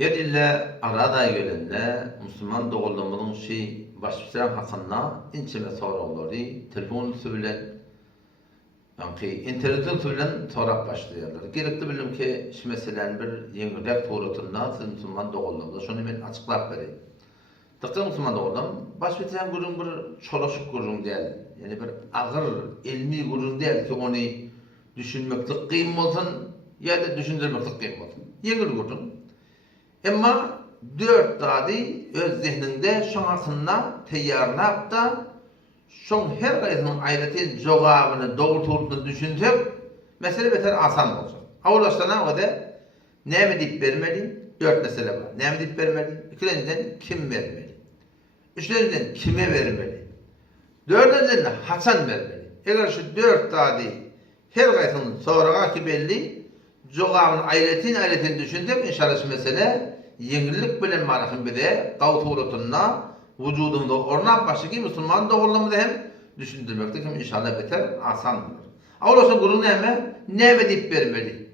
Her ille arada gelende Müslüman doğulduğumuzun başlıklar hakkında inçeme soruları telefon bilen internet bilen sorak başlayanlar. Gerekli bilim ki şu meselenin bir yenilik to'g'risida siz Müslüman doğulduğumuzda şunu ben açıklap bereyim. Tıpkı Müslüman doğuldum. Başlıklar gurun bir çoluşuk gurun değil. Yani bir ağır ilmi gurun değil ki onu düşünmeklik kıyım olsun ya da düşündürmeklik kıyım olsun. Yengil gurun. Ama 4 dadi öz zihninde şoň hakkında teýýarlap da şoň her gaýsynyň aýraty jogabyny dogry düşünsek, mesele beter asan bolsa. Awlaşdan öde näme diýip bermeli? 4 mesele bar. Näme diýip bermeli? Ikinciden kim bermeli? Üçinciden kime bermeli? Dördünciden haçan bermeli? Eger şu 4 dadi her gaýsynyň soraga belli jogabyny aýratyny düşünsek, inşallah şu mesele yenilik bilen manasyn bide gawturatynda wujudymda ornap başyky Müslüman doğulmamyzy hem düşündirmekde hem inşallah beter asandyr. Awlaşa gurun näme diýip bermeli?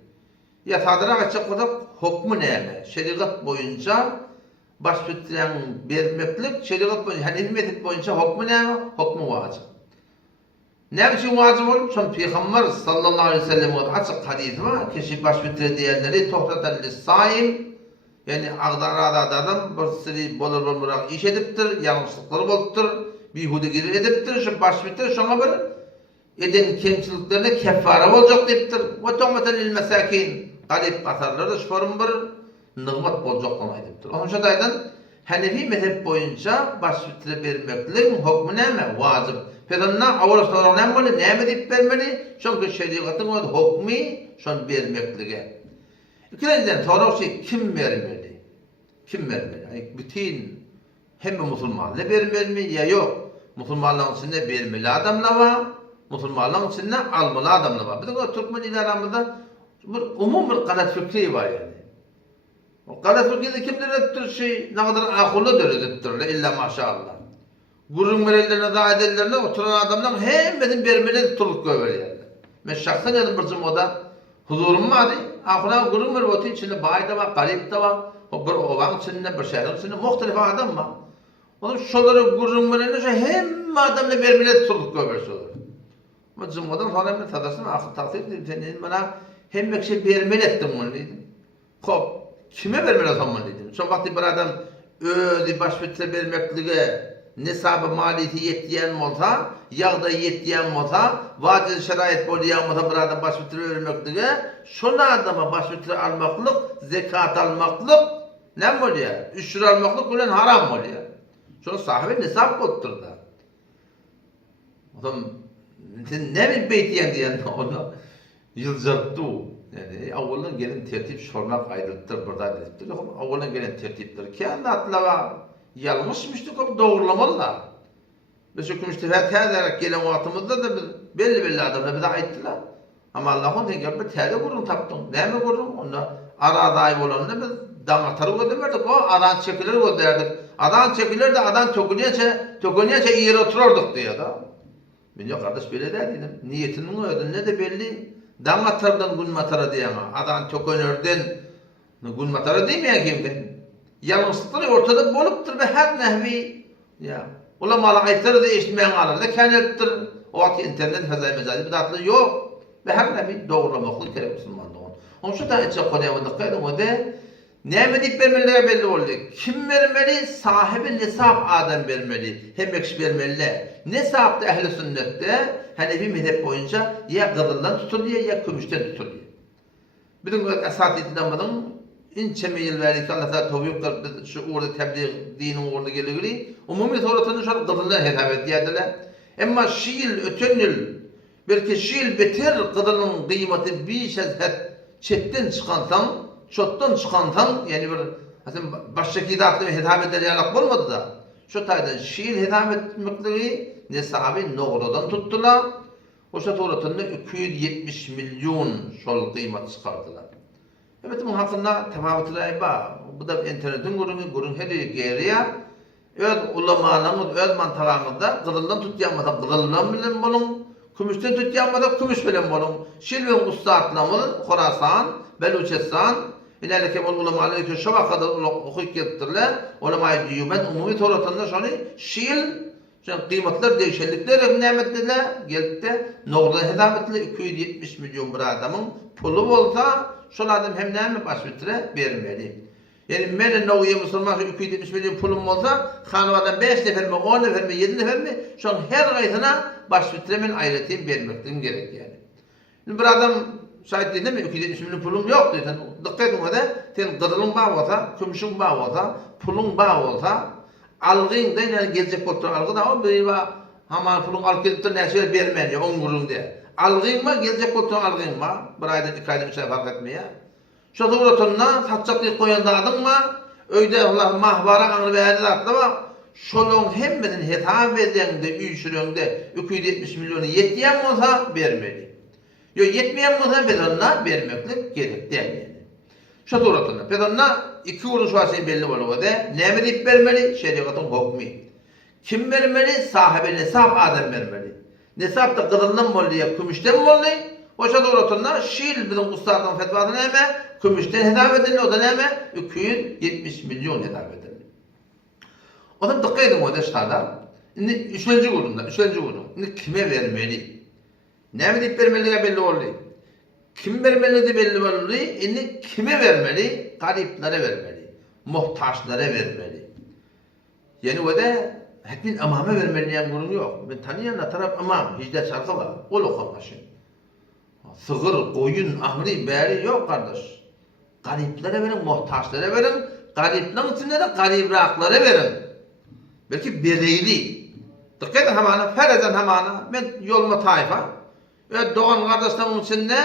Ya tadyra açyk bolduk, hukmy näme? Şeriat boýunça baş tutýan bermeklik, şeriat boýunça, Hanefi mezhep boýunça hukmy näme? Hukmy wajyp. Näme üçin wajyp bolup? Şol Peýgamber sallallahu aleyhi ve sellem açyk hadis var. Kişi baş tutar diýenleri tohtatan lis-saim, yani agdarada adam bir siri bolur iş edipdir, ýalňyşlyklary bolupdyr, bihudegilik edipdir, şu baş tutar şoňa bir eden kemçiliklerine keffara boljak diýipdir. Wa tu'matan lil masakin, galyp gasarlarda şorum bir nygmat boljak diýipdir. Oňça daýdan Hanefi mezhep boýunça baş tutar bermeklik hukmy näme? Wajyp. Peýgamber awal soragyň näme diýip bermeli? Şoňky şeriatyň hukmy şon bermekligi. İkinciden sorak kim vermeli? Kim vermeli? Yani bütün hem Müslümanlar vermeli mi ya yok? Müslümanların içinde vermeli adamlar var. Müslümanların içinde almalı adamlar var. Bizim o Türkmen ilaramızda bir umum bir kanat fikri var yani. O kanat fikri kimdir ettir ne kadar akıllıdır ettirler illa maşallah. Gurun verenlerine da edenlerine oturan adamlar hem benim vermeli tutuluk göveriyorlar. Ben şahsen dedim bir moda huzurum vardı. Ahuna gurun ver otu içinde bayda var, garip de var. O bir ovan içinde, bir şehrin içinde muhtelif adam var. Onun şoları gurun verenler hem adamla vermeli tutuluk göveriyorlar. Ama cumhudan sonra ben tadasını akıl takdir edeyim. Senin bana hem bir şey vermeli ettim onu dedim. Hop, kime vermeli zaman dedim. Son vakti bir adam ödü başvütle vermekliğe nesabı maliyeti yetdiyen olsa, yağda yetdiyen olsa, vacil şerait bolýan olsa bir adam başvütle vermekliğe, şonu adama başvütle almaklık, zekat almaklık, ne bolýar? Üçür almaklık bilen haram bolýar. Şonu sahibi nesab bolupdyr da. Adam sen ne bir beytiyen diyen onu yılcaptı. Yani awaldan gelen tertip şornak ayrıltır burada dedipdir. Awaldan gelen tertipdir. Kendi atlaga yanlışmıştı ki doğrulamalılar. Biz hükümüştüfet ederek gelen vaktımızda da belli adamlar bize aittiler. Ama Allah'ın tekrar bir teri kurun taptım. Ne mi kurun? Onda arada ayıp olanını biz damatarı ödemerdik. O adan çekilir öderdik. Adan çekilir de adan tökünüyece iyi otururduk diye da. Ben yok kardeş böyle dedim. Niyetinin ödünne de belli. Damatardan gün matara diye ama. Adan tökünürden gün matara demeyen kimden? Yalnızlıkları ortada bolupdur ve her nehvi ya ulamalar aytları da eşitmeyen alanda kenettir. O vakti internet fezai mezadi bir tatlı yok ve her nehvi doğrulamaklı gerek Müslümanlığı. Onun şu da içe konuya dıkkaydım o da näme diýip bermeliler belli oldu. Kim vermeli? Sahibi nisab adam vermeli. Hem ekşi vermeliler. Nisab da ehl-i sünnette Hanefi mezhep boyunca ya gıdıldan tutuluyor ya kümüşten tutuluyor. Bizim esatiyetinden bakın inçe meyil verdik Allah Teala tawfik kıldı şu orada tebliğ dinin orada geligili umumi soratını şu gıdıldan hitap etdiler. Emma şiil ötünül belki şiil beter gıdılın kıymeti bir şezhet çetten çıkansan çottan çıkansan yani bir baştaki dağıtlı hitap eder yanak olmadı da şu taydan şiil hitap etmekliği nesabi noğradan tuttular. O soratını 270 milyon şol kıymet çıkardılar. Evet, bu hakkında tefavütler var. Bu da internetin gurun her geriye öz ulamalarımız, öz mantığımızda kılından tutuyamada kılından bilen bolun, kümüşten tutuyamada kümüş bilen bolun. Şilven ustaatlamız, Khorasan, Beluçistan, İleriki bol ulamaları ki şova kadar okuyup gettirler. Ulamayı diýýär, umumy toratanda şonu şiil, şol kıymetler, değişiklikler nimetler geldi. Nogda hesap etdiler 270 milyon bir adamın pulu bolsa, şol adam hem näme baş bitire bermeli. Yani meni noğuya musulman 270 milyon pulum bolsa, hanıvadan 5 nefer mi, 10 nefer mi, 7 nefer mi, şol her gaýsyna baş bitiremen aýratyn bermekdim gerek yani. Bir adam şahit değil mi? 270 milyon pulum yok dedi. Dikkat edin o da. Sen gıdılın bağ olsa, kümüşün bağ olsa, pulun bağ olsa, algın da yani gelecek otur algı da o bir haman pulun alıp gelip de näşe bermen ya 10 gurun diye. Algın mı gelecek otur algın mı? Bir ayda 2 ayda 3 ay fark etmiyor. Şu doğrultuda satçaklık koyan da adın mı? Öyle Allah mahvara anı verdi atla bak. Şolun hemmedin hitap eden de üyüşüründe 270 milyonu yetiyen olsa vermeli. Yo yetmeyen olsa bedonna vermeklik gerek değil yani. Şu doğrultuda bedonna iki uruş vasıya belli olur da näme diýip bermeli? Şeriatın hukmi. Kim vermeli? Sahibi nesap adam vermeli. Nesap da kızıldan bolly, kümüşten bolly. O şu doğrultuda şiil bizim ustadın fetvasına näme? Kümüşten hesap edilir, o da näme? 270 milyon hesap edilir. O da dikkat edin o da ştada. Şimdi üçüncü gurunda. Şimdi kime vermeli? Näme diýip bermeliga belli boldy. Kim vermeli de belli boldy. Şimdi kime vermeli? Gariplere vermeli. Muhtaçlara vermeli. Yani o da hepin amama vermeli diýen gurun yok. Ben tanıyan taraf amam, hicde şarkı var. Ol okanlaşın. Sığır, koyun, ahri, bäri yok kardeş. Gariplere verin, muhtaçlara verin. Gariplerin içinde de garibraqlara verin. Belki bereyli. Dikkat edin hamana, ferezen hamana. Ben yoluma tayfa. Ve doğan kardeşlerin içinde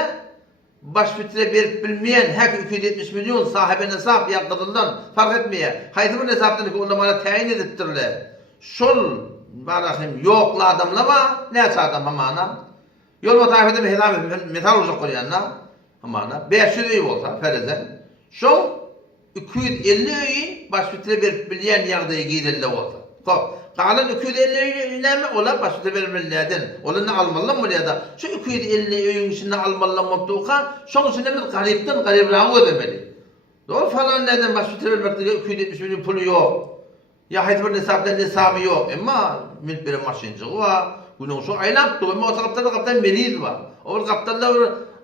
baş bitire berip bilmeyen hek 270 milyon sahibi nesap ya kızıldan fark etmeye. Haytımın nesaptını ki onda bana tayin edittirle. Şol barahim yokla adamlama ne adam hamana. Yoluma tayfa edin metal olacak koyanına hamana. 500 öy olsa ferezen. Şol 250 öyi baş bitire berip bilmeyen yağdayı giydirle olsa. Hop. Kalan 250 öýüňe ola başda bermelilerden. Olany almaly mı ýa-da şu 250 öýüň içinde almaly mutluqa, şoň üçin biz garipden garibragy ödemeli. Doğru falan neden başda bermekde 270 milyon pulu yok. Ya hayt bir hesapda hesabı yok. Emma milk bir maşinçiği var. Günün şu aylapdy, emma o tarapda kaptan meliz var. O kaptanlar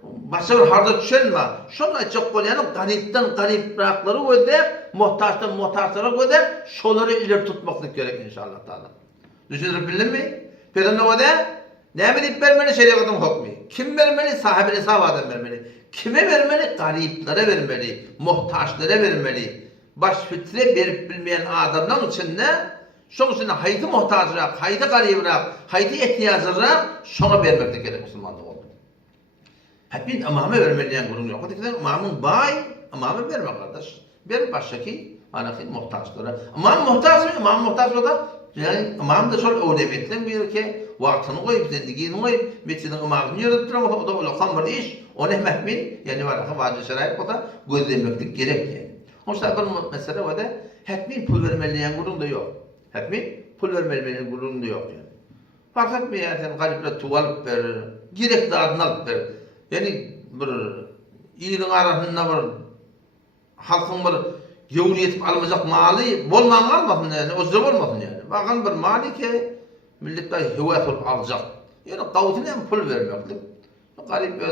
başa bir harda düşenme. Şonu çok bolýan garipden garibraqlary ödep, muhtaçdan muhtaçlara ödep, şolary ileri tutmaklyk gerek inşallah taala. Düşünüp bildinmi? Pedagogda näme diýip bermeli şeriatın hukmy? Kim bermeli? Sahibi hesap adam bermeli. Kime vermeli? Gariplere vermeli, muhtaçlara vermeli. Baş fitre berip bilmeyen adamlar içinde şoň üçin haýdy muhtaçrak, haýdy garibrak, haýdy ihtiýaçrak şoňa bermekde gerek musulmanlyk. Hepin amame vermeliyen gurun yok. Dikkat amamın bay, amame verme kardeş. Ver baştaki anakin muhtaçlara. Amam muhtaç mı? Amam muhtaç o da yani amam da şol ödebetlen bir ki vaktini koyup, zendigini koyup, metinin amamını yürüttürüm, o da öyle kan bir iş, o ne mehmin, yani var, vacı şerayet o da gözlemeklik gerek yani. O yüzden bir mesele o da hepin pul vermeliyen gurun da yok. Hepin pul vermeliyen gurun da yok yani. Fark etmiyor yani, gariple tuvalıp verir, gerekli adını alıp verir. Yani bir iyinin arasında bir halkın bir gevur yetip almayacak mali bolman kalmasın yani, özür olmasın yani. Bakın bir mali ki milletler hüvetul alacak. Yani kavutuna hem pul vermeklik. Garip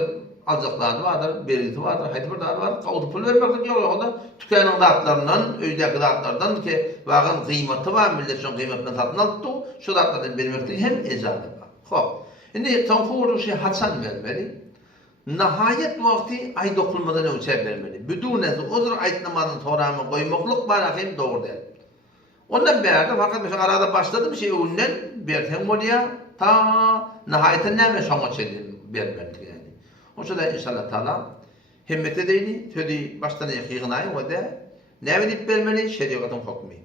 alacaklardı vardır, berisi vardır, haydi bir daha vardır. Kavutu pul vermeklik yok. O da tükenin dağıtlarından, öydeki dağıtlardan ki bakın kıymeti var, millet şunun kıymetini satın aldı. Şu dağıtlardan vermeklik hem ecadı var. Hop. Şimdi tanfur şey Hasan vermeli. Nihayet vakti ay dokunmadan ölçer vermeli. Bütün nesi uzur aytnamadan toramı koymaklık barahim doğru değil. Ondan beri fakat mesela arada başladı bir şey önden bertem oluyor. Ta nihayeten neyme şoňa çelin vermeli yani. O şada inşallah taala himmet edeyni, tödi baştan yığınayı o da näme diýip bermeli? Şeriatın hukmy.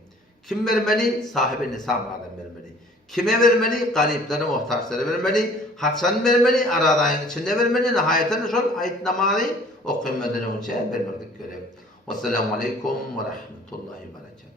Kim vermeli? Sahibi nesab adam vermeli. Kime vermeli? Gariplere, muhtaçlara vermeli. Haçan vermeli, aradayın içinde vermeli. Nihayeten şol ayetnamaly okuymadan önce vermeklik gerek. Vesselamu aleyküm ve rahmetullahi ve berekatuhu.